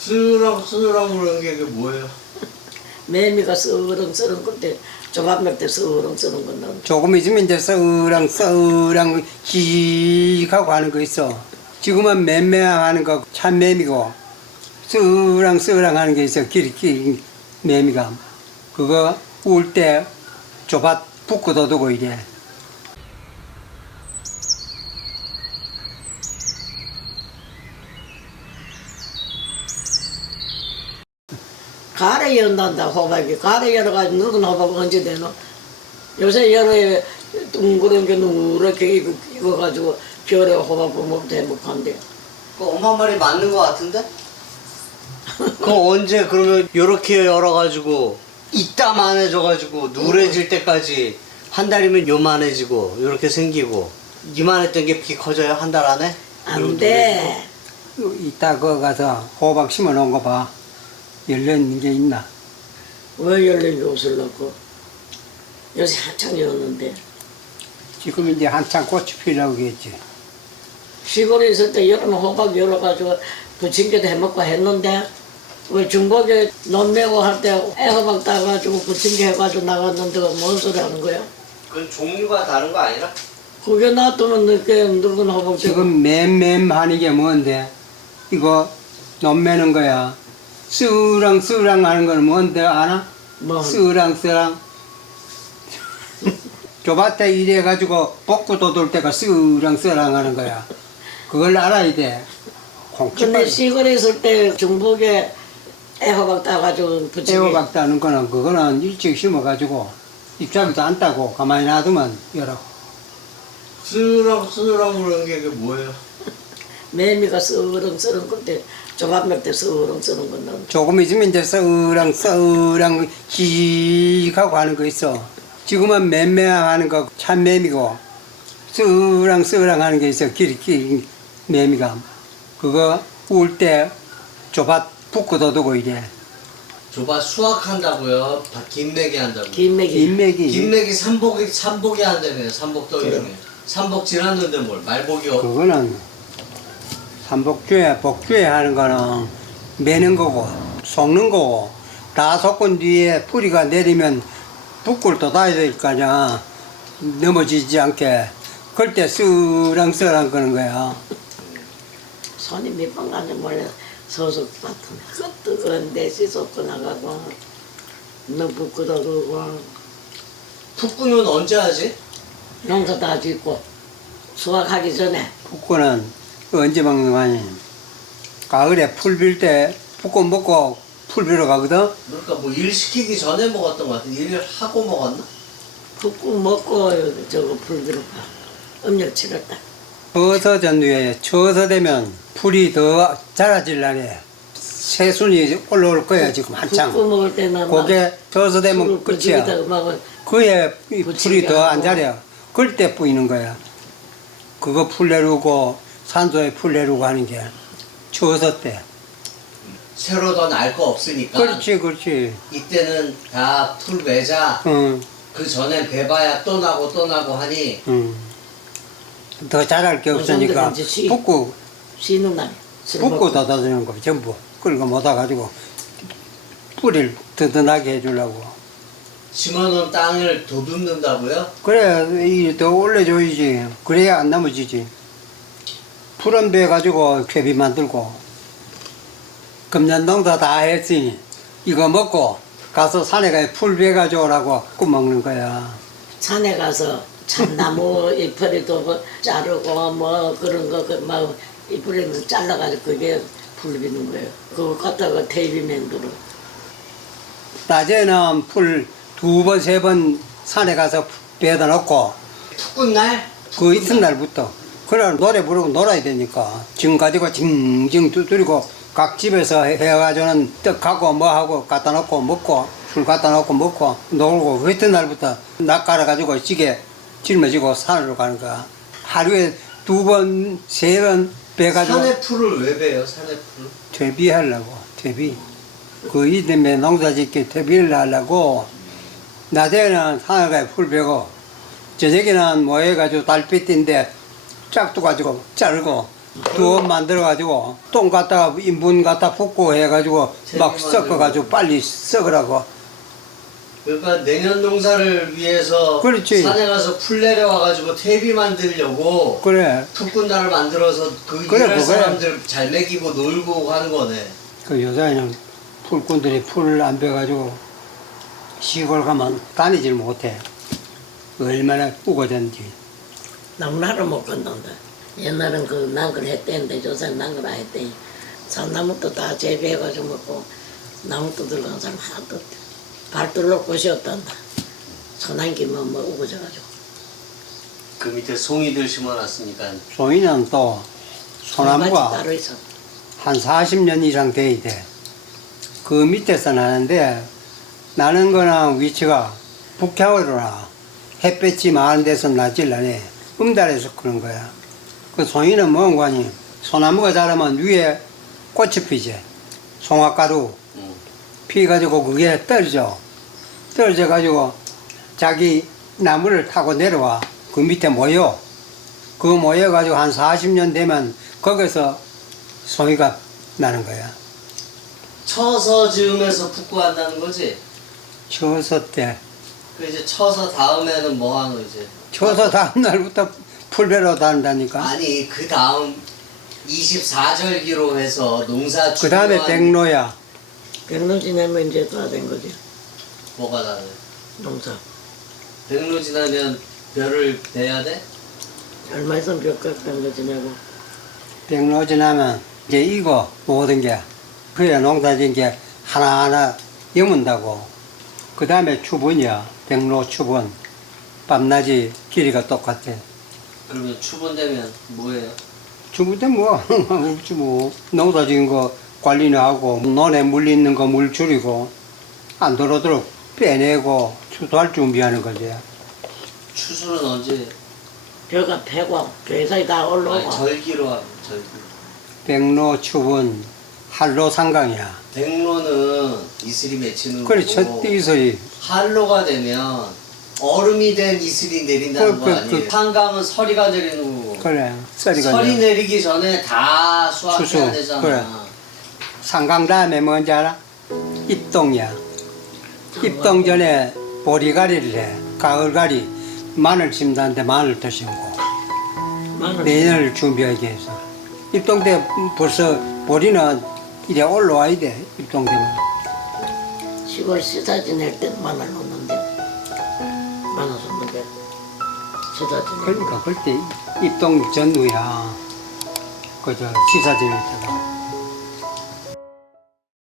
쓰렁쓰렁 그러는 게 뭐예요? 매미가 쓰렁쓰렁 그때 조밥맥 때 쓰렁쓰렁 건너. 조금 있으면 이제 썰랑 기하고 하는 거 있어. 지금은 맴매함 하는 거 참매미고 쓰랑 하는 게 있어. 길 매미가. 그거 울 때 조밥 붓고 둬두고 이래. 가래 연단다 호박이. 가래 열어가지고 늙은 호박 언제 되노? 요새 여름에 둥그런 게 누렇게 익어가지고 겨울에 호박 먹도 행복한데. 그 엄마 말이 맞는 거 같은데? 그 언제 그러면 요렇게 열어가지고 이따만해져가지고 누래질 때까지 한 달이면 요만해지고 요렇게 생기고 이만했던 게 비 커져요? 한 달 안에? 안 돼. 이따 거 가서 호박 심어 놓은 거 봐. 열려있는 게 있나? 왜 열린 옷을 넣고? 요새 한창 열었는데. 지금 이제 한창 꽃이 피려고 했지. 시골에 있을 때 여름 호박 열어가지고 부침개도 해먹고 했는데 왜 중국에 논매고 할 때 애호박 따가지고 부침개 해가지고 나갔는데 뭔 소리 하는 거야? 그건 종류가 다른 거 아니라? 그게 놔두면 늦게 늙은 호박 지금 맴하는 게 뭔데? 이거 논매는 거야. 쓰랑 하는 거는 뭔데 아나? 뭐 쓰랑 조밭에 이래가지고 볶고 돋을 때가 쓰랑 하는 거야. 그걸 알아야 돼. 근데 콩치밥 시골에 있을 때 중국에 애호박 따가지고 부침개 애호박 따는 거는 그거는 일찍 심어가지고 잎사귀도 안 따고 가만히 놔두면 열어. 쓰렁쓰렁 그러는 게 뭐예요? 매미가 쓰렁쓰렁 그때 조밥맥 때 쓰렁쓰렁 건너. 조금 있으면 이제 쓰랑 기하고 하는 거 있어. 지금은 맴매함 하는 거 참매미고 쓰랑 하는 게 있어. 길 매미가. 그거 울 때 조밥 붓고 둬두고 이래. 조바 수확한다고요? 김매기 한다고요? 김맥이 인맥이 김매기 삼복이 한다며요. 삼복떡이 중에. 삼복 지났는데 뭘 말복이요? 그거는 삼복주에 복주에 하는 거는 매는 거고 속는 거고 다 속은 뒤에 뿌리가 내리면 붓고를 돋아야 될 거 아니야. 넘어지지 않게. 그럴 때 쓰랑 거는 거야. 손이 몇 번 가는지 몰라. 소속 같은 그 뜨거운 데 씻었고 나가고 너 붓고도 그러고 푹구는 언제 하지? 농사 다 짓고 수확하기 전에 붓고는 언제 먹는 거 아니. 가을에 풀 빌 때 붓고 먹고 풀 빌어 가거든. 그러니까 뭐 일 시키기 전에 먹었던 것 같은데 일 하고 먹었나? 붓고 먹고 저거 불비로 음력 치렀다. 버섯전 뒤에 추워서 되면 풀이 더 자라질라네. 새순이 올라올 거야 지금 한창. 붓고 먹을 때는 고개 추워서 되면 끝이야. 그에 이 풀이 더 안 자려. 그럴 때 뿌이는 거야. 그거 풀 내리고 산소에 풀 내리고 하는 게 추워서 때. 새로 더 날 거 없으니까 그렇지. 이때는 다 풀 매자 응. 그 전에 배봐야 또 나고 하니 더 자랄 게 없으니까 어선들은 이제 붓고 쉬는 날 붓고 닫아주는 거 전부 그런 거 못해가지고 뿌리를 든든하게 해주려고. 심어놓은 땅을 도둑는다고요? 그래 이더 올려줘야지. 그래야 안 넘어지지. 풀은 베가지고 괴비 만들고 금년농사 다 했으니 이거 먹고 가서 산에 가서 풀 베가지고 오라고 꾸 먹는 거야. 산에 가서 참나무 이파리도 뭐 자르고 뭐 그런 거막 이파리도 잘라가지고 그게 풀 비는 거예요. 그거 갖다가 테이프 만들어. 낮에는 풀 2번, 3번 산에 가서 베다 놓고 푹군 날? 그 이튿날부터 그래 노래 부르고 놀아야 되니까 지금 가지고 징징 두드리고 각 집에서 해가지고는 떡하고 뭐하고 갖다 놓고 먹고 술 갖다 놓고 먹고 놀고 그 이튿날부터 낙 깔아가지고 찌개 짊어지고 산으로 가는 거야. 하루에 2번, 3번 베가지고 산에 풀을 왜 베요? 산에 풀? 퇴비하려고 퇴비. 그 이듬해 농사 짓기 퇴비를 하려고 낮에는 산에 가서 풀 베고 저녁에는 뭐 해가지고 달빛인데 짝도 가지고 자르고 두업 만들어가지고 똥 갖다가 인분 갖다 붓고 해가지고 막 재미 섞어가지고 빨리 썩으라고. 그러니까 내년 농사를 위해서 그렇지. 산에 가서 풀 내려와가지고 퇴비 만들려고 그래. 풋군다를 만들어서 그 그래, 일할 그거야. 사람들 잘 먹이고 놀고 하는 거네. 그 요새는 풀꾼들이 풀을 안 빼가지고 시골 가면 다니질 못해. 얼마나 우거졌는지. 나무나를 못 건넌다. 옛날엔 그 난걸 했대는데 요새는 난걸 안 했대. 산나무도 다 재배해가지고 먹고 나무도 들어간 사람 하나도 없대. 발 뚫을 곳이 없단다. 소난기만 뭐 우거져가지고. 그 밑에 송이들 심어놨으니까 소인은 또 소나무가 따로 있어. 한 40년 이상 돼야 돼. 그 밑에서 나는데 나는 거는 위치가 북향으로 나. 햇볕이 많은 데서 나질 않네. 음달에서 그런 거야. 그 송이는 뭔 관이 소나무가 자라면 위에 꽃이 피지. 송화가루 피가지고 그게 떨어져. 떨어져가지고 자기 나무를 타고 내려와. 그 밑에 모여. 그 모여가지고 한 40년 되면 거기서 송이가 나는 거야. 쳐서 지으면서 붓고한다는 거지. 추워서 때. 그 이제 쳐서 다음에는 뭐 하노 이제? 추워서 다음 날부터 풀배로 다닌다니까. 아니 그 다음 24절기로 해서 농사 그 다음에 중요한- 백로야. 백로 지나면 이제 다 된 거지. 뭐가 다네? 농사. 백로 지나면 벼를 베야 돼? 얼마 있으면 벽각 백로 지내고. 백로 지나면 이제 이거 모든 게 그래 농사진 게 하나하나 여문다고. 그 다음에 추분이야. 백로 추분. 밤낮이 길이가 똑같아. 그러면 추분되면 뭐예요? 추분 때 뭐, 없지 뭐. 농사 지은 거 관리는 하고, 논에 물 있는 거 물 줄이고, 안 들어오도록 빼내고, 추수할 준비하는 거지. 추수는 언제? 벼가 패고 괴사이 다 아니 올라오고. 절기로 하면 절기. 백로 추분, 한로 상강이야. 백로는 이슬이 맺히는 그래, 거고 첫 이슬이. 한로가 되면 얼음이 된 이슬이 내린다는 거 아니에요? 한강은 서리가 내리는 거고 그래, 썰이가. 서리 이제 내리기 전에 다 수확해야 추수, 되잖아. 그래. 상강 다음에 뭔지 알아? 입동이야. 입동 전에 보리가리를 해. 가을가리. 마늘 심다는데 마늘도 심고. 마늘. 내년을 준비하기 위해서. 입동 때 벌써 보리는 이래 올라와야 돼. 입동 되면. 시골 시사 지낼 때 마늘 넣는데. 마늘 넣는데. 시사 지낼 때. 그러니까 그때 입동 전후야. 그저 시사 지낼 때가.